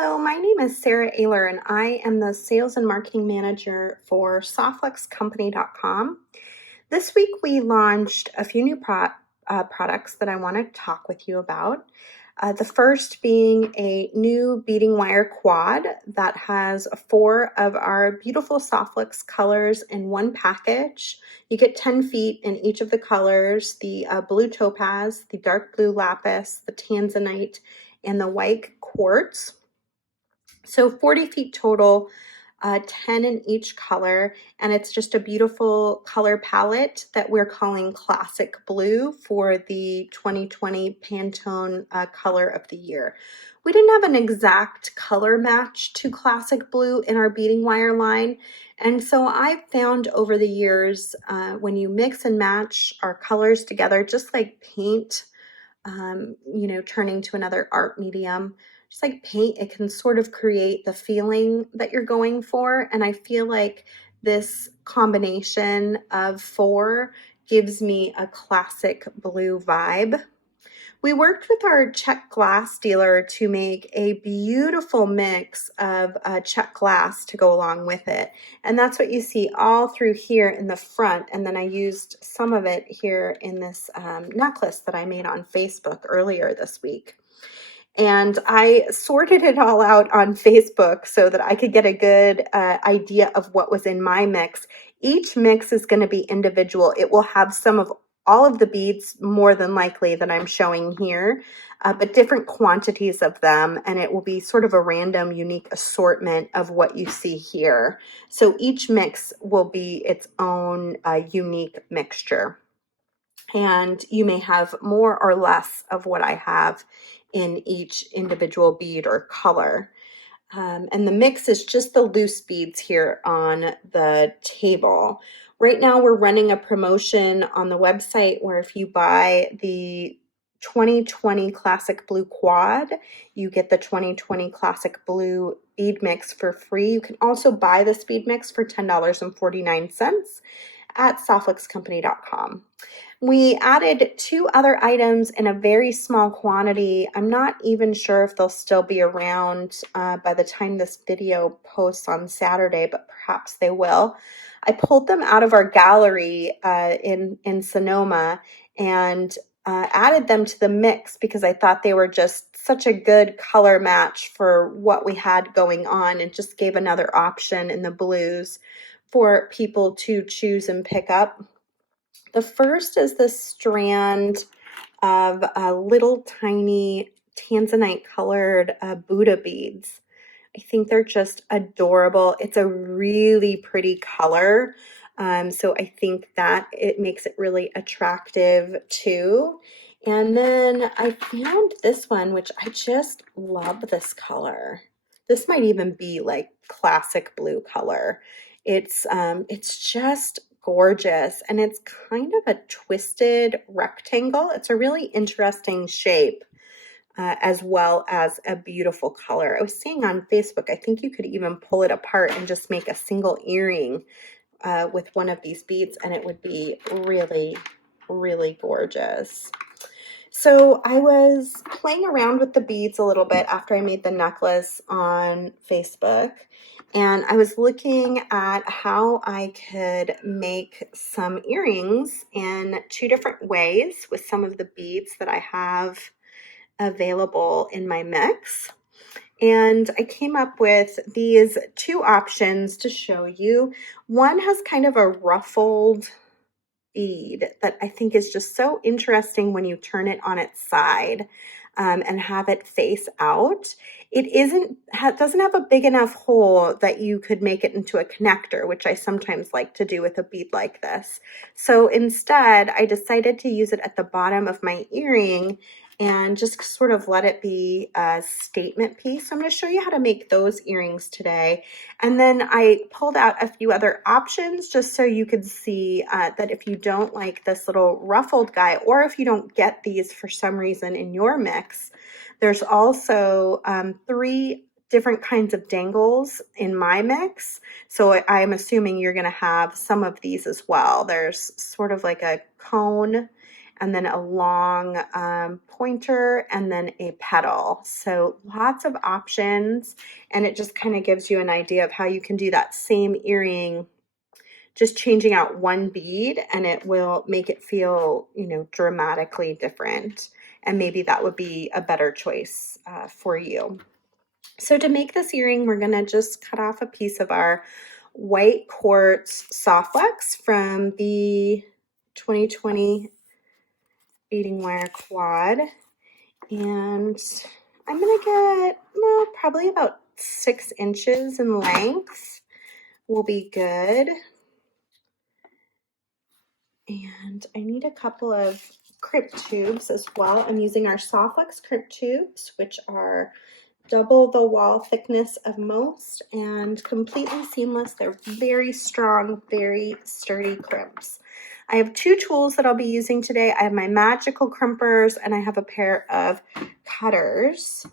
Hello, my name is Sarah Ayler, and I am the Sales and Marketing Manager for complementary. This week, we launched a few new products that I want to talk with you about. The first being a new beading wire quad that has 4 of our beautiful Softflix colors in one package. You get 10 feet in each of the colors, the blue topaz, the dark blue lapis, the tanzanite, and the white quartz. So 40 feet total, 10 in each color, and it's just a beautiful color palette that we're calling Classic Blue for the 2020 Pantone Color of the Year. We didn't have an exact color match to Classic Blue in our beading wire line, and so I've found over the years when you mix and match our colors together, just like paint, turning to another art medium, just like paint, it can sort of create the feeling that you're going for. And I feel like this combination of 4 gives me a classic blue vibe. We worked with our Czech glass dealer to make a beautiful mix of Czech glass to go along with it. And that's what you see all through here in the front. And then I used some of it here in this necklace that I made on Facebook earlier this week. And I sorted it all out on Facebook so that I could get a good idea of what was in my mix. Each mix is going to be individual. It will have some of all of the beads, more than likely, that I'm showing here, but different quantities of them, and it will be sort of a random, unique assortment of what you see here. So each mix will be its own unique mixture, and you may have more or less of what I have in each individual bead or color. And the mix is just the loose beads here on the table. Right now we're running a promotion on the website where if you buy the 2020 Classic Blue Quad, you get the 2020 Classic Blue bead mix for free. You can also buy this bead mix for $10.49 at softflixcompany.com. We added 2 other items in a very small quantity. I'm not even sure if they'll still be around by the time this video posts on Saturday, but perhaps they will. I pulled them out of our gallery in Sonoma and added them to the mix because I thought they were just such a good color match for what we had going on, and just gave another option in the blues for people to choose and pick up. The first is this strand of little tiny tanzanite colored Buddha beads. I think they're just adorable. It's a really pretty color. So I think that it makes it really attractive too. And then I found this one, which I just love this color. This might even be like classic blue color. It's just gorgeous, and it's kind of a twisted rectangle. It's a really interesting shape, as well as a beautiful color. I was seeing on Facebook, I think you could even pull it apart and just make a single earring with one of these beads, and it would be really, really gorgeous. So I was playing around with the beads a little bit after I made the necklace on Facebook, and I was looking at how I could make some earrings in 2 different ways with some of the beads that I have available in my mix. And I came up with these 2 options to show you. One has kind of a ruffled bead that I think is just so interesting when you turn it on its side and have it face out. It doesn't have a big enough hole that you could make it into a connector, which I sometimes like to do with a bead like this. So instead, I decided to use it at the bottom of my earring and just sort of let it be a statement piece. So I'm going to show you how to make those earrings today. And then I pulled out a few other options just so you could see that if you don't like this little ruffled guy, or if you don't get these for some reason in your mix, there's also 3 different kinds of dangles in my mix. So I'm assuming you're going to have some of these as well. There's sort of like a cone, and then a long pointer, and then a petal. So lots of options, and it just kind of gives you an idea of how you can do that same earring, just changing out one bead, and it will make it feel, you know, dramatically different. And maybe that would be a better choice for you. So to make this earring, we're gonna just cut off a piece of our white quartz soft wax from the 2020 beading wire quad. And I'm gonna get, well, probably about 6 inches in length will be good. And I need a couple of crimp tubes as well. I'm using our Softflex crimp tubes, which are double the wall thickness of most and completely seamless. They're very strong, very sturdy crimps. I have 2 tools that I'll be using today. I have my magical crimpers and I have a pair of cutters.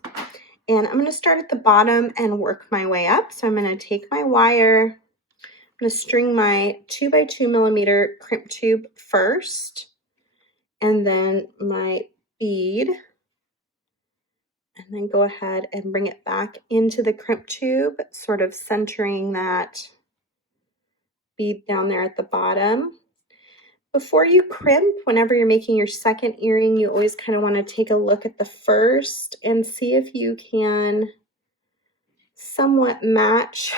And I'm going to start at the bottom and work my way up. So I'm going to take my wire, I'm going to string my 2x2 millimeter crimp tube first, and then my bead, and then go ahead and bring it back into the crimp tube, sort of centering that bead down there at the bottom. Before you crimp, whenever you're making your second earring, you always kind of want to take a look at the first and see if you can somewhat match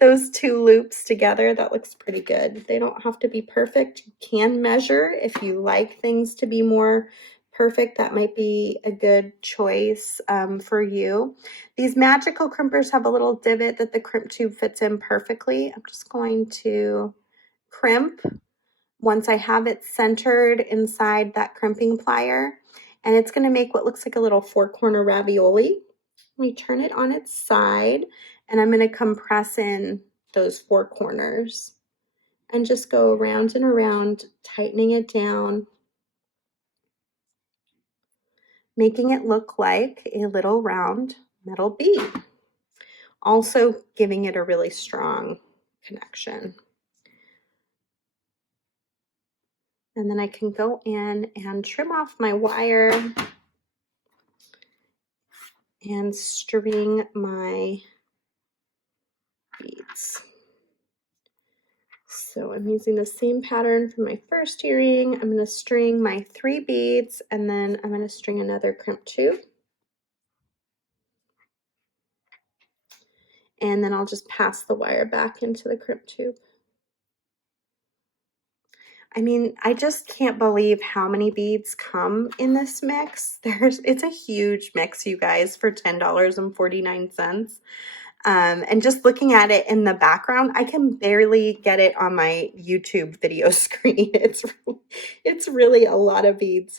those 2 loops together. That looks pretty good. They don't have to be perfect. You can measure if you like things to be more perfect. That might be a good choice for you. These magical crimpers have a little divot that the crimp tube fits in perfectly. I'm just going to crimp once I have it centered inside that crimping plier, and it's going to make what looks like a little 4-corner ravioli. We turn it on its side, and I'm going to compress in those 4 corners and just go around and around, tightening it down, making it look like a little round metal bead, also giving it a really strong connection. And then I can go in and trim off my wire and string my beads. So I'm using the same pattern for my first earring. I'm going to string my 3 beads, and then I'm going to string another crimp tube. And then I'll just pass the wire back into the crimp tube. I mean, I just can't believe how many beads come in this mix. It's a huge mix, you guys, for $10.49. And just looking at it in the background, I can barely get it on my YouTube video screen. It's really a lot of beads,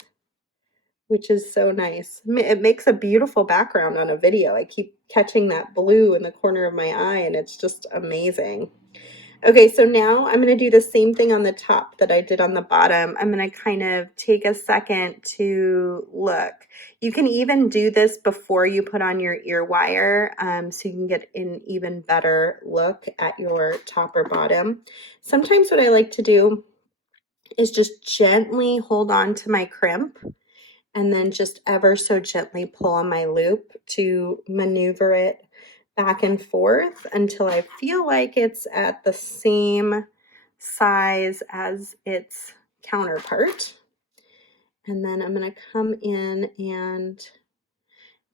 which is so nice. It makes a beautiful background on a video. I keep catching that blue in the corner of my eye, and it's just amazing. Okay, so now I'm going to do the same thing on the top that I did on the bottom. I'm going to kind of take a second to look. You can even do this before you put on your ear wire, so you can get an even better look at your top or bottom. Sometimes what I like to do is just gently hold on to my crimp and then just ever so gently pull on my loop to maneuver it back and forth until I feel like it's at the same size as its counterpart. And then I'm going to come in, and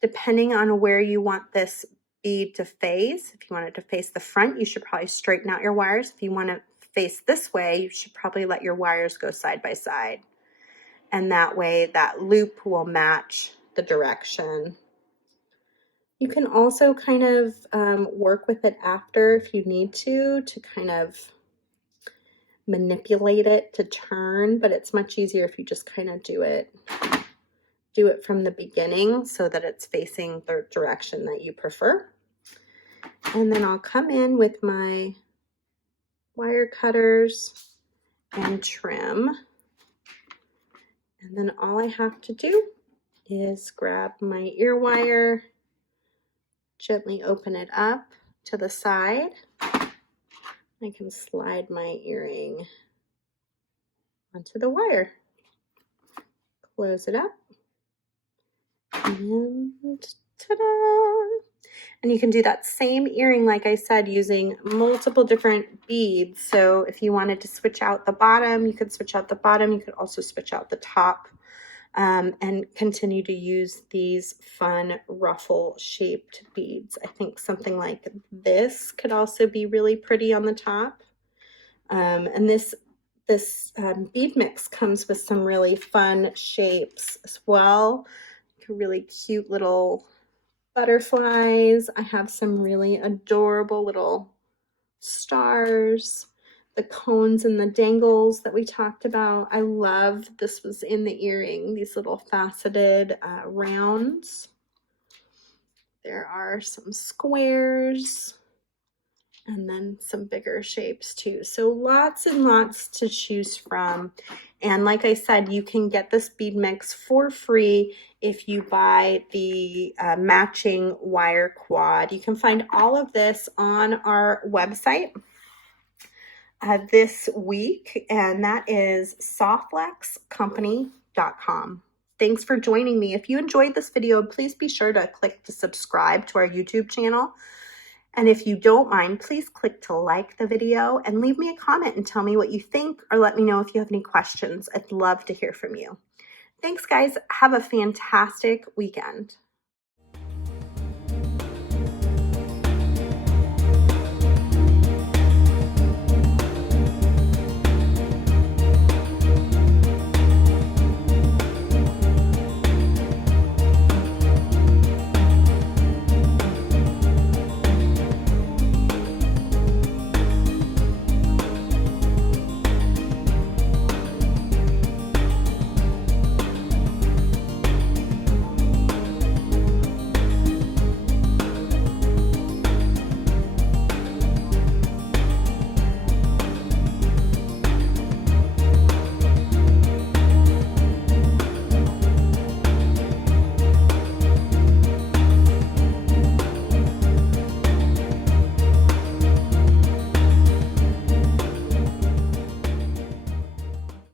depending on where you want this bead to face, if you want it to face the front, you should probably straighten out your wires. If you want to face this way, you should probably let your wires go side by side. And that way that loop will match the direction. You can also kind of work with it after if you need to kind of manipulate it to turn, but it's much easier if you just kind of do it from the beginning so that it's facing the direction that you prefer. And then I'll come in with my wire cutters and trim. And then all I have to do is grab my ear wire, gently open it up to the side. I can slide my earring onto the wire. close it up, and ta-da! And you can do that same earring, like I said, using multiple different beads. So if you wanted to switch out the bottom, you could switch out the bottom. You could also switch out the top, and continue to use these fun ruffle shaped beads. I think something like this could also be really pretty on the top. And this bead mix comes with some really fun shapes as well. Really cute little butterflies. I have some really adorable little stars, the cones and the dangles that we talked about. I love, this was in the earring, these little faceted rounds. There are some squares and then some bigger shapes too. So lots and lots to choose from. And like I said, you can get this bead mix for free if you buy the matching wire quad. You can find all of this on our website this week, and that is softflexcompany.com. Thanks for joining me. If you enjoyed this video, please be sure to click to subscribe to our YouTube channel. And if you don't mind, please click to like the video and leave me a comment and tell me what you think, or let me know if you have any questions. I'd love to hear from you. Thanks, guys. Have a fantastic weekend.